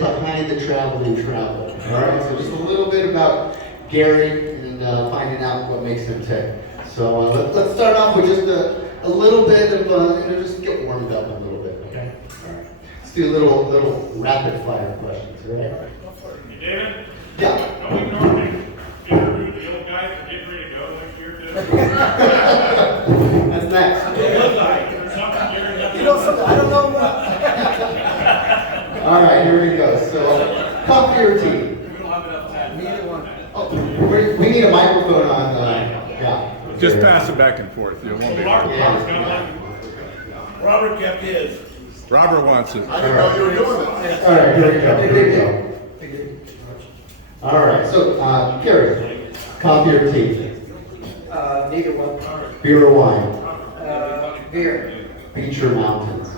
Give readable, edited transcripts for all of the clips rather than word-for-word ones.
behind the traveling traveler. All right, so just a little bit about Gary and finding out what makes him tick. So let's start off with just a little bit of, just get warmed up a little bit, okay? All right. Let's do a little rapid fire questions, all right? Hey, David? Yeah. Don't we normally interview the old guys that get ready to go next year, too? That's next. There's something you're You know something, I don't know what. All right, here we go. So, coffee or tea? We don't have enough time. Neither one. Oh, we need a microphone on, yeah. Just pass it back and forth. You won't be. Robert's got one. Robert kept his. Robert wants it. I didn't know you were doing that. All right, here we go. All right, so, Carrie, coffee or tea? Neither one. Beer or wine? Beer. Beach or mountains?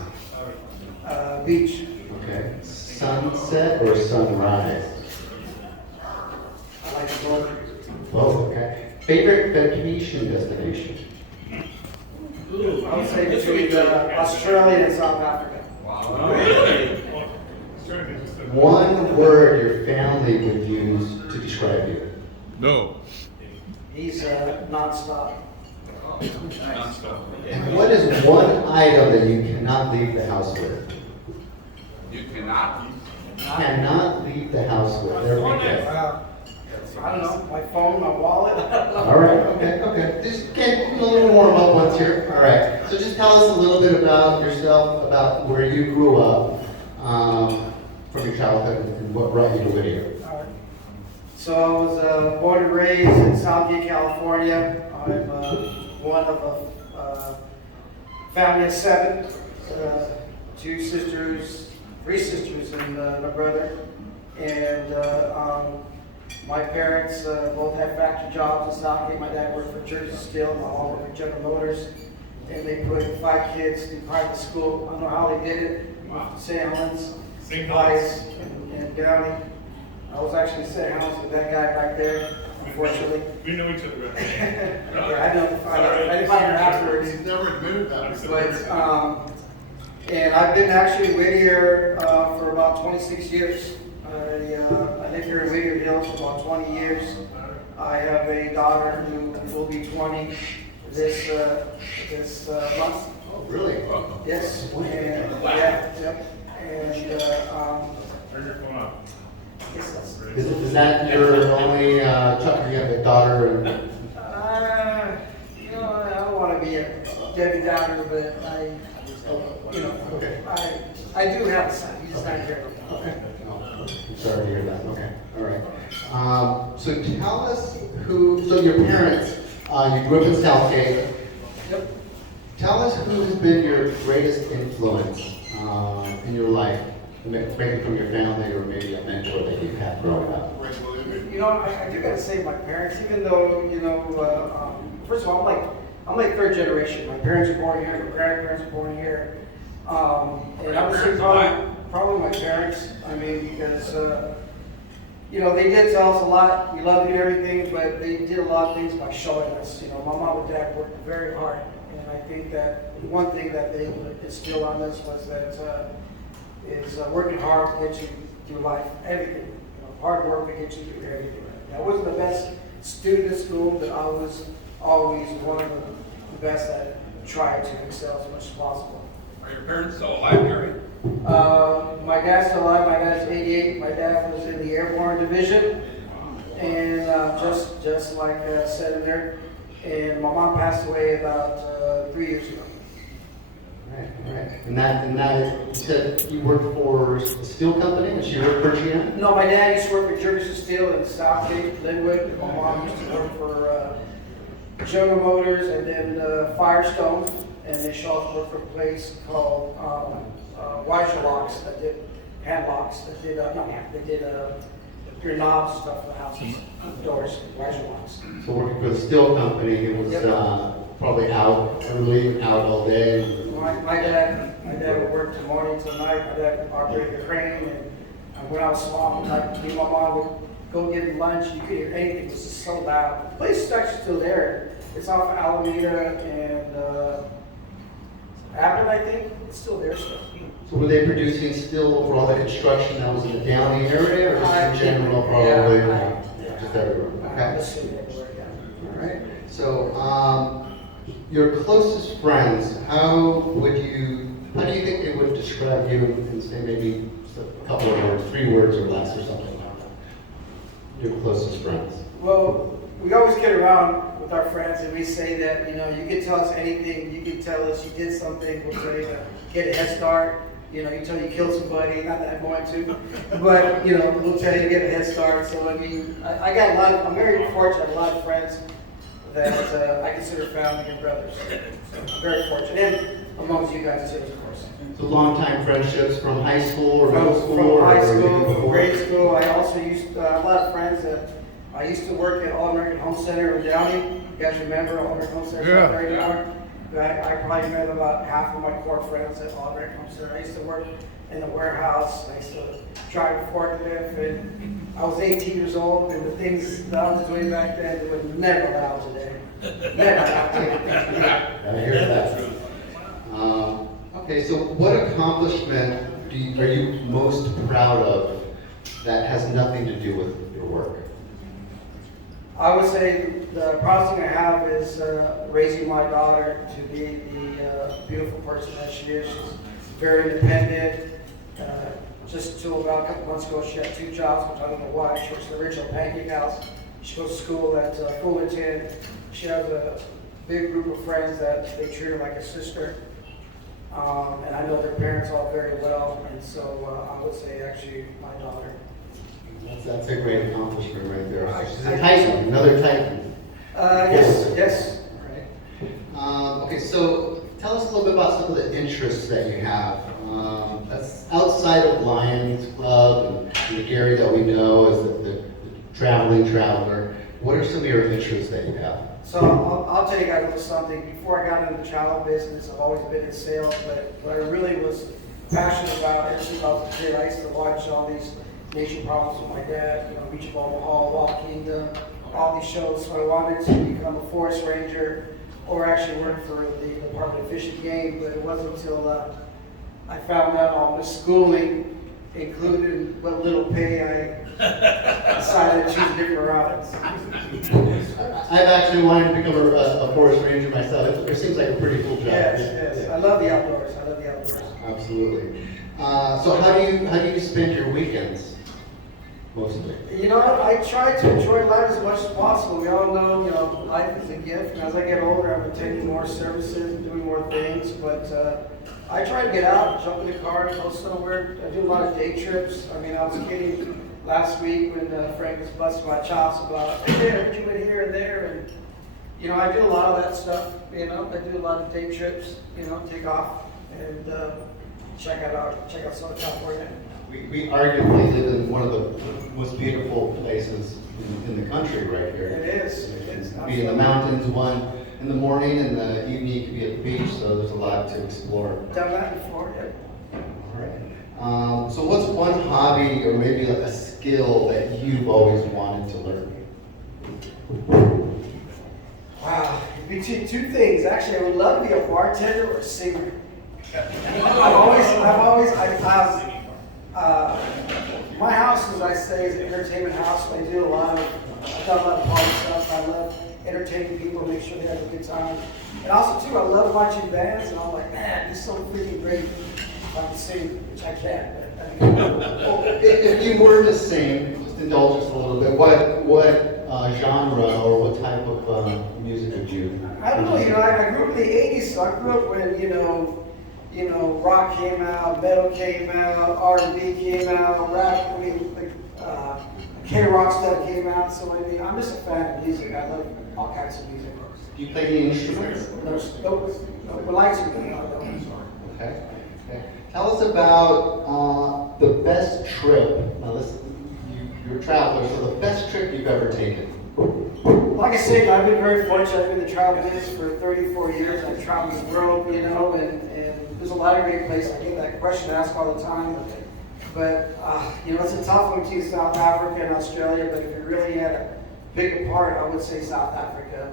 Beach. Okay. Sunset or sunrise? I like to go. Both, okay. Favorite vacation destination? Ooh, I would say between Australia and South Africa. Really? One word your family would use to describe you. No. He's nonstop. And what is one item that you cannot leave the house with? You cannot. Cannot leave the house with. There we go. I don't know, my phone, my wallet. All right, okay. Just get a little warm up once here. All right. So just tell us a little bit about yourself, about where you grew up, from your childhood, and what brought you to Whittier. So I was born and raised in Southgate, California. I'm one of a family of 7, 2 sisters, 3 sisters, and a brother. And my parents both had factory jobs in Southgate. My dad worked for Jersey Steel, my mom worked for General Motors. And they put 5 kids through private school. I don't know how they did it. Wow. St. Helens, St. Pius, and Downey. I was actually St. Helens with that guy back there, unfortunately. We know each other. Yeah, I didn't find her afterwards. He's never admitted that before. But, and I've been actually in Whittier for about 26 years. I lived here in Whittier Hills for about 20 years. I have a daughter who will be 20 this month. Oh, really? Yes. And, yeah, yep. And Turn your phone off. Is that your only child? You have a daughter and I don't want to be a Debbie Downer, but okay. I do have a son. He's just not here. Okay. Oh, I'm sorry to hear that. Okay. All right. So tell us so your parents, you grew up in Southgate. Yep. Tell us who has been your greatest influence in your life, maybe from your family or maybe a mentor that you've had growing up. I do gotta say my parents, even though, first of all, I'm like 3rd generation. My parents were born here, my grandparents were born here. And I would say probably my parents. I mean, because, they did tell us a lot. We loved you and everything, but they did a lot of things by showing us. My mom and dad worked very hard. And I think that one thing that they instilled on us was that is working hard to get you through life, everything. Hard work to get you through everything. I wasn't the best student at school, but I was always one of the best that tried to excel as much as possible. Are your parents still alive, Gary? My dad's still alive. My dad's 88. My dad was in the airborne division, and just like said in there. And my mom passed away about 3 years ago. Right. And that you said you worked for a steel company, and she worked for GM? No, my dad used to work for Jersey Steel in Southgate, Linwood. My mom used to work for General Motors and then Firestone, and then she also worked for a place called WHLC that did hand locks, that did your knobs and stuff for the houses, doors, WHLC. So working for the steel company, it was probably out early, out all day. My dad would work till morning till night. My dad would operate the crane, and when I was small, me and my mom would go get lunch. You could hear anything. It was just so loud. The place is actually still there. It's off of Alameda and Abbott, I think. It's still there still. So were they producing still for all the construction that was in the Downey area, or just in general, probably? Yeah. Just everywhere? Okay. Let's see everywhere, yeah. All right. So, your closest friends, how do you think they would describe you in say maybe a couple of words, 3 words or less or something like that? Your closest friends. Well, we always get around with our friends and we say that, you know, you can tell us anything, you can tell us you did something, we'll tell you to get a head start. You know, you tell you killed somebody, not that I'm going to, but, you know, we'll tell you to get a head start. So, I mean, I got a lot, I'm very fortunate, I have a lot of friends that I consider family and brothers. So I'm very fortunate, and amongst you guys too, of course. So long-time friendships from high school or middle school? From or high even school, from before? grade school, I also used, a lot of friends that, I used to work at All-American Home Center in Downey. You guys remember All-American Home Center? Yeah. Right now? I probably met about half of my core friends at All-American Home Center. I used to work in the warehouse. I used to drive a forklift, and I was 18 years old, and the things that I was doing back then, they were never allowed today. Never allowed today. I hear that. Okay, so what accomplishment are you most proud of that has nothing to do with your work? I would say the proudest thing I have is raising my daughter to be the beautiful person that she is. She's very independent. Just till about a couple months ago, she had 2 jobs, which I don't know why. She works at the original pancake house. She goes to school at Fullerton. She has a big group of friends that they treat her like a sister. And I know their parents all very well. And so I would say actually my daughter. That's a great accomplishment right there. She's a Titan, another Titan. Yes. Okay, so tell us a little bit about some of the interests that you have. That's outside of Lions Club and Gary that we know as the traveling traveler. What are some of your interests that you have? So I'll tell you guys a little something. Before I got into the travel business, I've always been in sales, but what I really was passionate about ever since I was a kid, I used to watch all these Nation Problems with my dad, you know, Beach of Omaha, Wild Kingdom, all these shows. So I wanted to become a forest ranger or actually work for the Department of Fish and Game, but it wasn't until I found out all the schooling included what little pay I decided to choose a different route. I've actually wanted to become a forest ranger myself. It seems like a pretty cool job. Yes. I love the outdoors. Absolutely. So how do you spend your weekends? Mostly. You know, I try to enjoy life as much as possible. We all know, you know, life is a gift, and as I get older, I'm attending more services and doing more things. But I try to get out, jump in the car, and go somewhere. I do a lot of day trips. I mean, I was kidding last week when Frank was busting my chops about, hey, I heard you went here and there, and you know, I do a lot of that stuff. You know, I do a lot of day trips. You know, take off and check out Southern California. We arguably live in one of the most beautiful places in the country right here. It is. Be in the mountains one in the morning, and the evening you could be at the beach, so there's a lot to explore. Done that before, yeah. All right. So what's one hobby or maybe like a skill that you've always wanted to learn? Wow, it'd be two things. Actually, I would love to be a bartender or a singer. My house, as I say, is an entertainment house. I do a lot of, I've done a lot of party stuff. I love entertaining people, make sure they have a good time. And also, too, I love watching bands, and I'm like, man, it's so freaking great if I can sing, which I can't. But I think Well, if you were to sing, just indulge us a little bit, what genre or what type of music would you? I don't know, you know, I grew up in the 80s, so I grew up when, you know, rock came out, metal came out, R&B came out, rap, K-rock stuff came out, so I mean, I'm just a fan of music. I love all kinds of music. Do you play any instruments? But like to, I don't. Okay. Tell us about the best trip. Now, you're a traveler, so the best trip you've ever taken. Like I said, I've been very fortunate. I've been in the travel business for 34 years. I've traveled the world, you know, and there's a lot of great places. I get that question asked all the time. But, you know, it's a tough one between South Africa and Australia, but if you really had to pick apart, I would say South Africa.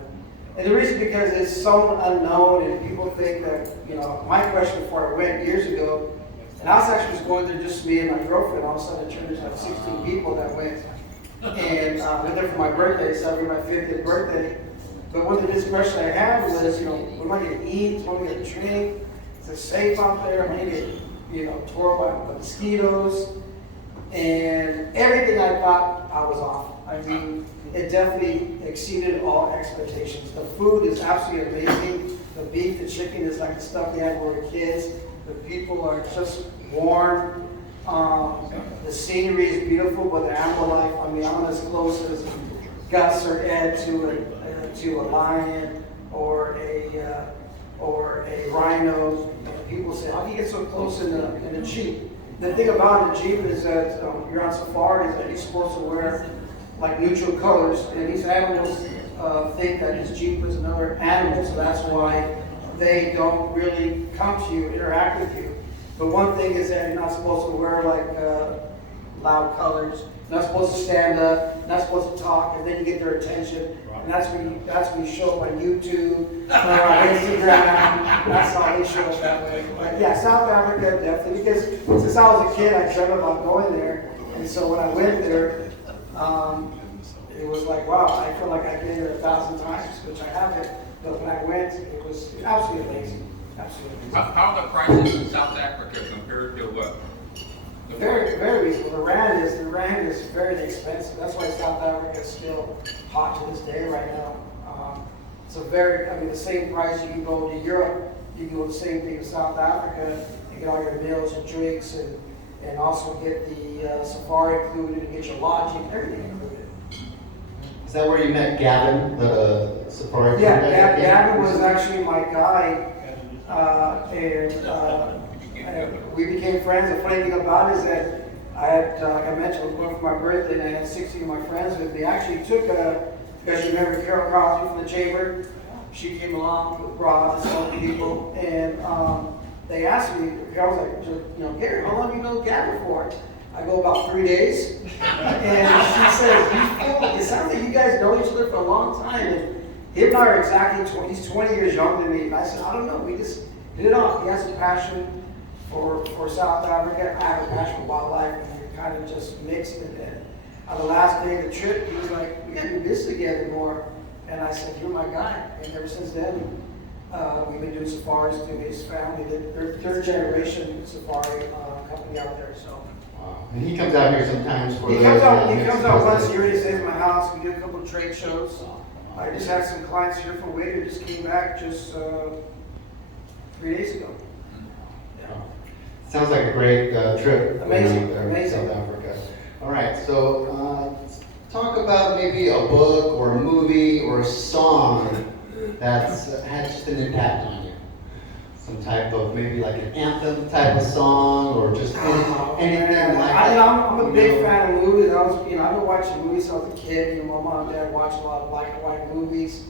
And the reason because it's so unknown and people think that, you know, my question before I went years ago And I was actually just going there just me and my girlfriend. All of a sudden, it turned into like 16 people that went. And went there for my birthday, celebrating my 50th birthday. But one of the biggest questions I had was, what am I going to eat? What am I going to drink? Is it safe out there? Am I going to get, tore by mosquitoes? And everything I thought, I was off. I mean, it definitely exceeded all expectations. The food is absolutely amazing. The beef, the chicken is like the stuff they had when we were kids. The people are just warm. The scenery is beautiful, but the animal life, I mean, I'm as close as Gus or Ed to a lion or a rhino. People say, how do you get so close in a Jeep? The thing about a Jeep is that you're on safari, is that you're supposed to wear like neutral colors, and these animals think that this Jeep is another animal, so that's why they don't really come to you, interact with you. But one thing is that you're not supposed to wear like loud colors. You're not supposed to stand up. You're not supposed to talk, and then you get their attention. And that's when you show up on YouTube or on Instagram. That's how they show up that way. But yeah, South Africa definitely, because since I was a kid, I dreamt about going there, and so when I went there, it was like, wow, I feel like I've been there 1,000 times, which I haven't. But when I went, it was absolutely amazing. Absolutely amazing. How are the prices in South Africa compared to what? Very, very reasonable. The rand is very expensive. That's why South Africa is still hot to this day right now. The same price you can go to Europe, you can go the same thing in South Africa and get all your meals and drinks and also get the safari included and get your lodging, everything included. Is that where you met Gavin, the safari? Yeah, guide? Gavin was actually my guide, and we became friends. The funny thing about it is that I had, like I mentioned, I was going for my birthday, and I had 60 of my friends with me. I actually took because you remember Carol Crosby from the Chamber? She came along with Rob and some other people, and they asked me, Carol was like, Gary, how long have you known Gavin for? I go, about 3 days. And she says, it sounds like you guys know each other for a long time. And him and I are exactly 20, he's 20 years younger than me. And I said, I don't know, we just hit it off. He has a passion for South Africa. I have a passion for wildlife, and we kind of just mixed it. And on the last day of the trip, he was like, we got to do this together more. And I said, you're my guy. And ever since then, we've been doing safaris to his family. They're third generation safari company out there. So. Wow. And he comes out here sometimes for He comes out once a year. He stays in my house. We do a couple of trade shows. I just had some clients here from Waiter, just came back just 3 days ago. Sounds like a great trip. Amazing, there in amazing. South Africa. All right, so talk about maybe a book or a movie or a song that's had just an impact on you. Some type of maybe like an anthem type of song or just anything like that. I'm a big fan of movies. I've been watching movies since I was a kid. My mom and dad watched a lot of black and white movies,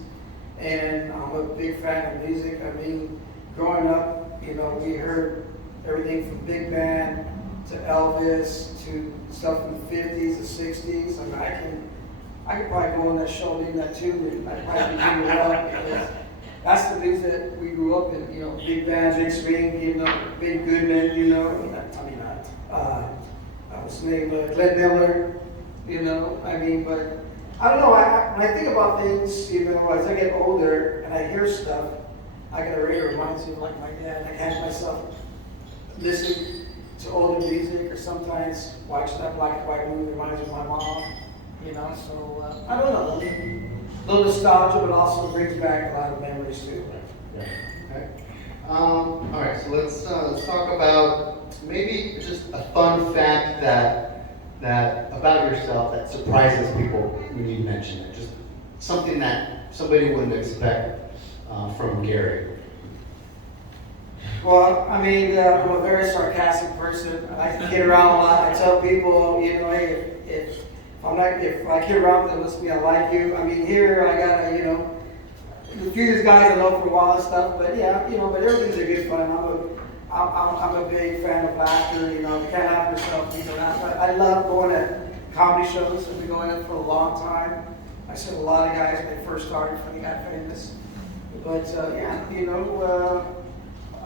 and I'm a big fan of music. I mean, growing up, we heard everything from big band to Elvis to stuff from the 50s, the 60s. I mean, I could probably go on that show, name that tune, and I'd probably be doing well because that's the music that we grew up in. Big band, big swing, Big Goodman, what's his name, Glenn Miller, but I don't know, when I think about things, as I get older and I hear stuff, I get a radio reminds me of like my dad. I catch myself listening to older music or sometimes watch that black and white movie reminds me of my mom, so I don't know, a little nostalgia, but also brings back a lot of memories too. Yeah. Okay. All right, so let's talk about maybe just a fun fact that about yourself that surprises people when you mention it. Just something that somebody wouldn't expect from Gary. Well, I'm a very sarcastic person. I like to kid around a lot. I tell people, hey, if I kid around, then listen to me, I like you. Here I got a few of these guys I know for a while and stuff, but yeah, but everything's a good fun. I'm a big fan of laughter. You can't laugh at yourself. But I love going to comedy shows. I've been going to for a long time. I said a lot of guys when they first started before they got famous. But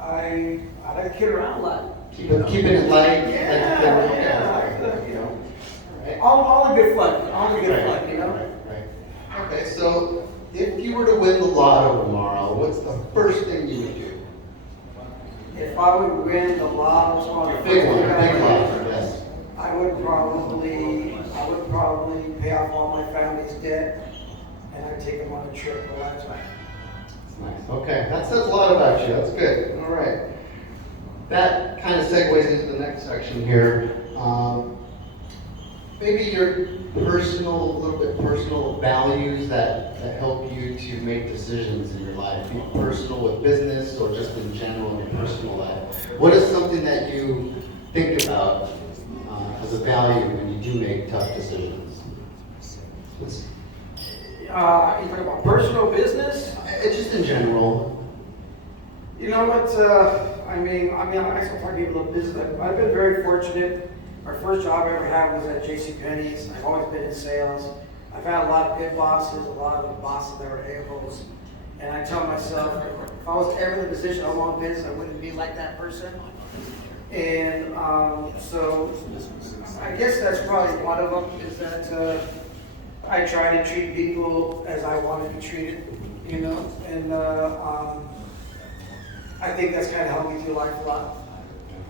I like to kid around a lot. Keeping it light. Yeah, you know, Right. all the good fun, all the good Right, fun, you know. right. Okay, so if you were to win the lotto tomorrow, what's the first thing you would do? If I would win the lotto, A big one, a big lotto, yes. I would probably pay off all my family's debt, and I'd take them on a trip a lifetime. That's nice. Okay, that says a lot about you. That's good. All right. That kind of segues into the next section here. Maybe your personal, a little bit personal values that help you to make decisions in your life, be it personal with business or just in general in your personal life. What is something that you think about as a value when you do make tough decisions? You talking about personal business? It's just in general. You know what? I guess I'll talk to you a little business. I've been very fortunate. My first job I ever had was at JCPenney's. I've always been in sales. I've had a lot of good bosses, a lot of bosses that were a-holes. And I tell myself, if I was ever in the position of my own business, I wouldn't be like that person. And so I guess that's probably one of them, is that I try to treat people as I want to be treated, you know? And I think that's kind of helped me through life a lot.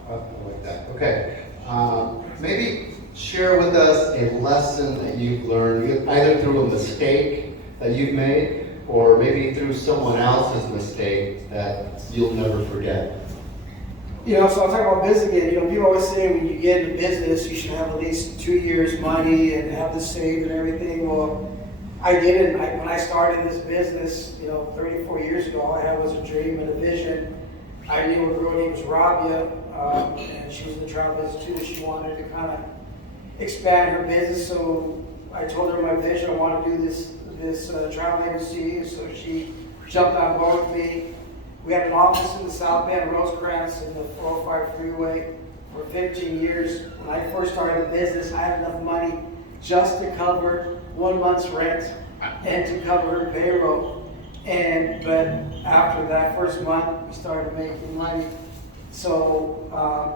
I like that. Okay. Maybe share with us a lesson that you've learned, either through a mistake that you've made, or maybe through someone else's mistake that you'll never forget. You know, so I'll talk about business again. You know, people always say when you get into business, you should have at least 2 years' money and have this saved and everything. Well, I didn't. When I started this business, 34 years ago, all I had was a dream and a vision. I knew a girl named Rabia, and she was in the travel business too. She wanted to kind of expand her business, so I told her my vision. I want to do this travel agency, so she jumped on board with me. We had an office in the South Bend, Rosecrans, in the 405 freeway for 15 years. When I first started the business, I had enough money just to cover 1 month's rent and to cover her payroll. But after that first month, we started making money. So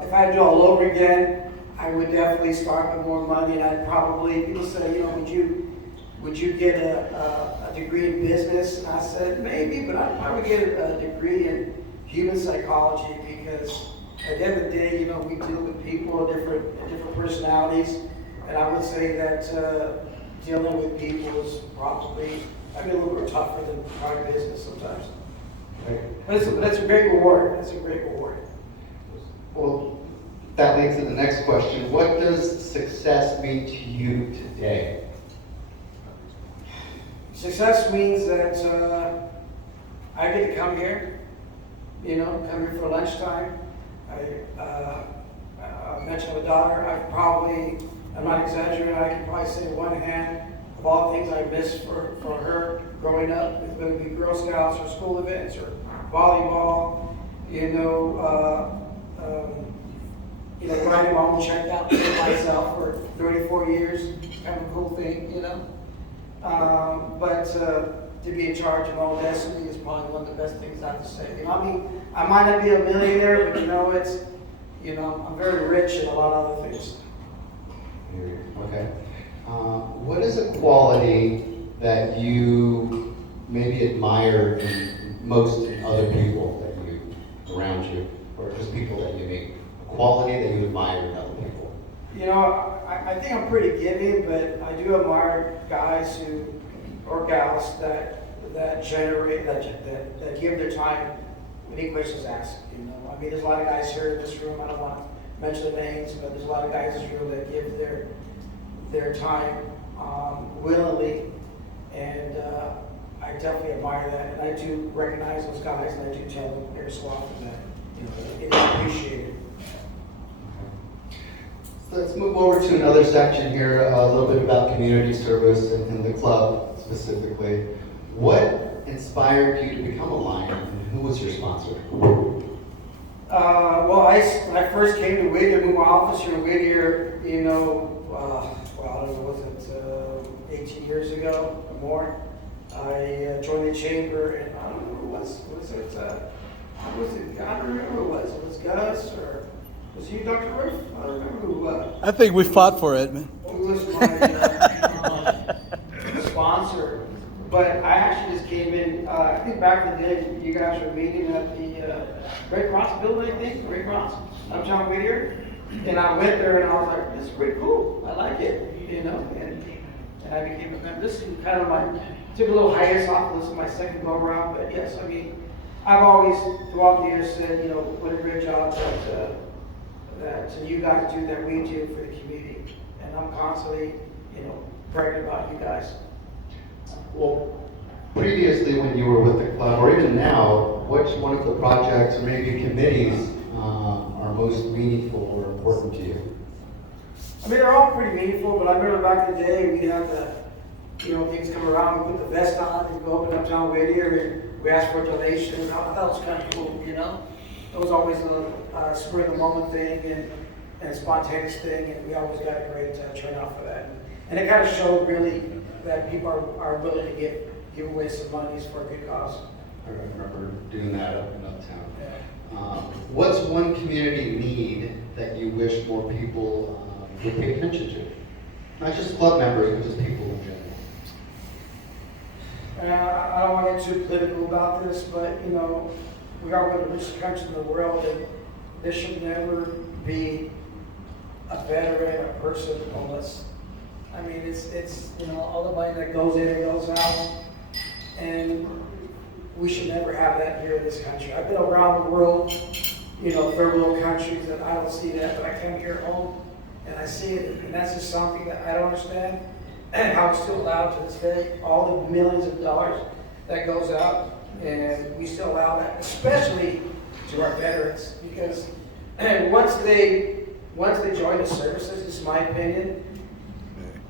if I had to do it all over again, I would definitely start with more money, and I'd probably, people say, would you get a degree in business? And I said, maybe, but I'd probably get a degree in human psychology, because at the end of the day, we deal with people of different personalities, and I would say that dealing with people is probably a little bit tougher than private business sometimes. Right. But that's a great reward. That's a great reward. Well, that leads to the next question. What does success mean to you today? Success means that I get to come here, come here for lunchtime. I mentioned my daughter. I'm not exaggerating, I can probably say one hand of all the things I missed for her growing up. It's going to be Girl Scouts or school events or volleyball, riding my own check out for myself for 34 years. It's kind of a cool thing, But to be in charge of my own destiny is probably one of the best things I have to say. I might not be a millionaire, but I'm very rich in a lot of other things. Okay. What is a quality that you maybe admire in most other people around you, or just people that you meet? A quality that you admire in other people? I think I'm pretty giving, but I do admire guys or gals that give their time when any questions asked. There's a lot of guys here in this room. I don't want to mention the names, but there's a lot of guys in this room that give their time willingly, and I definitely admire that. And I do recognize those guys, and I do tell them every so often that it is appreciated. So let's move over to another section here, a little bit about community service and the club specifically. What inspired you to become a Lion, and who was your sponsor? When I first came to Whittier, moved my office here in Whittier, I don't know, was it 18 years ago or more? I joined the chamber, and I don't remember I don't remember who it was. It was Gus, or Was you Dr. Ruth? I don't remember who, I think we fought for it, man. who was my sponsor. But I actually just came in, I think back in the day, you guys were meeting at the Red Cross building, I think, Red Cross, uptown Whittier. And I went there and I was like, this is pretty cool. I like it, you know, and I became a member. This is kind of took a little hiatus off. This is my second go around, but yes, I mean, I've always, throughout the years said, you know, what a great job that you guys do, that we do for the community. And I'm constantly, you know, bragging about you guys. Well, previously when you were with the club, or even now, which one of the projects or maybe committees are most meaningful or important to you? I mean, they're all pretty meaningful, but I remember back in the day, we'd have things come around, we put the vest on, and go up and uptown Whittier, and we asked for donations. I thought it was kind of cool, you know? It was always a spur of the moment thing and a spontaneous thing, and we always got a great turnout for that. And it kind of showed really that people are willing to give away some monies for a good cause. I remember doing that up in Uptown. What's one community need that you wish more people would pay attention to? Not just club members, but just people in general. I don't want to get too political about this, but you know, we are one of the richest countries in the world, and there should never be a veteran, a person homeless. I mean, it's you know, all the money that goes in and goes out, and we should never have that here in this country. I've been around the world, you know, third world countries, and I don't see that, but I come here home and I see it, and that's just something that I don't understand, and how it's still allowed to this day, all the millions of dollars that goes out, and we still allow that, especially to our veterans, because once they join the services, this is my opinion,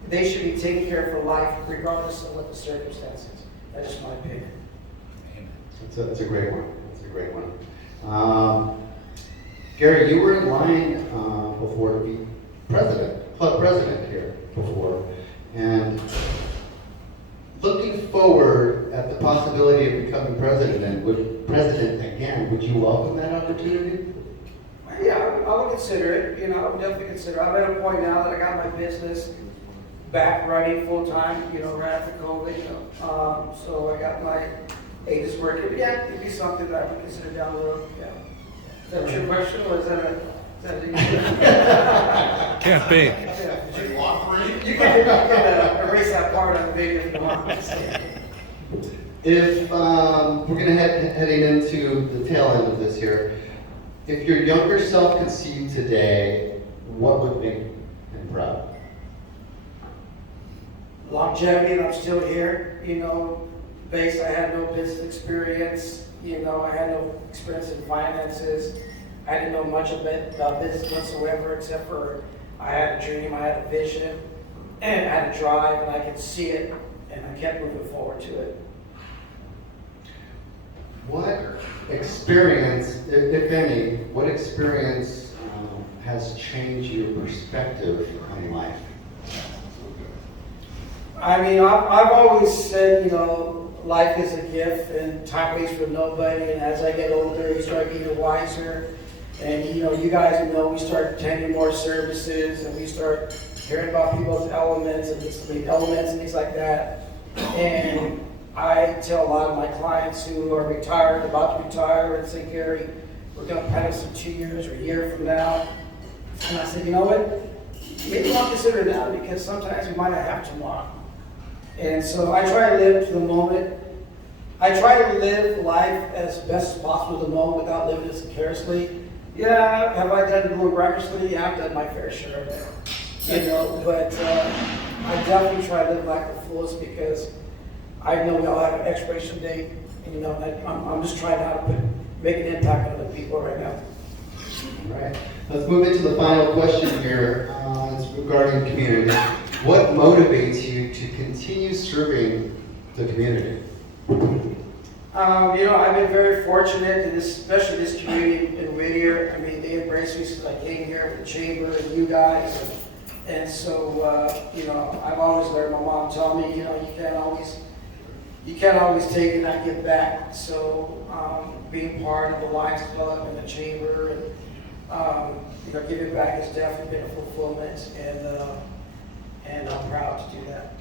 they should be taken care of for life, regardless of what the circumstances. That's just my opinion. That's a great one. That's a great one. Gary, you were in line before to be club president here before, and looking forward at the possibility of becoming president again, would you welcome that opportunity? Yeah, I would consider it. You know, I would definitely consider it. I'm at a point now that I got my business back running full time, you know, right after COVID, you know. So I got my agents working. But yeah, it'd be something that I would consider down the road. Yeah. Is that your question, or is that a Campaign. Yeah. You can erase that part of the video if you want. If we're going to heading into the tail end of this here, if your younger self could see you today, what would make him proud? Longevity, and I'm still here, you know, I had no business experience, you know, I had no experience in finances, I didn't know much about business whatsoever, except for I had a dream, I had a vision, and I had a drive, and I could see it, and I kept moving forward to it. What experience, if any, what experience has changed your perspective on life? I mean, I've always said, you know, life is a gift and time waits for nobody. And as I get older, you start getting wiser. And, you know, you guys know we start attending more services and we start hearing about people's elements and things like that. And I tell a lot of my clients who are retired, about to retire, and say, Gary, we're going to plan this in 2 years or a year from now. And I said, you know what? Maybe I'll consider it now because sometimes we might not have tomorrow. And so I try to live to the moment. I try to live life as best as possible at the moment without living it precariously. Yeah, have I done it miraculously? Yeah, I've done my fair share of it. You know, but I definitely try to live life to the fullest because I know we all have an expiration date. And, you know, I'm just trying to make an impact on other people right now. All right. Let's move into the final question here. It's regarding community. What motivates you to continue serving the community? You know, I've been very fortunate, in especially this community in Whittier. I mean, they embraced me since I came here with the chamber and you guys. And so, you know, I've always learned, my mom told me, you know, you can't always take and not give back. So, being part of the Lions Club and the chamber and giving back has definitely been a fulfillment, and I'm proud to do that.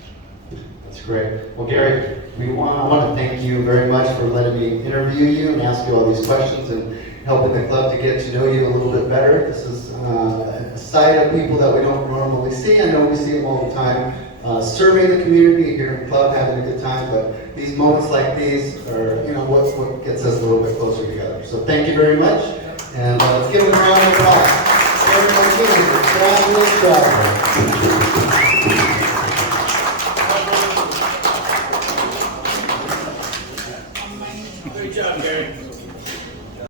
That's great. Well, Gary, I want to thank you very much for letting me interview you and ask you all these questions and helping the club to get to know you a little bit better. This is a side of people that we don't normally see. I know we see them all the time, serving the community here in the club, having a good time, but these moments like these are, what gets us a little bit closer together. So thank you very much, and let's give them a round of applause. Everyone, travel.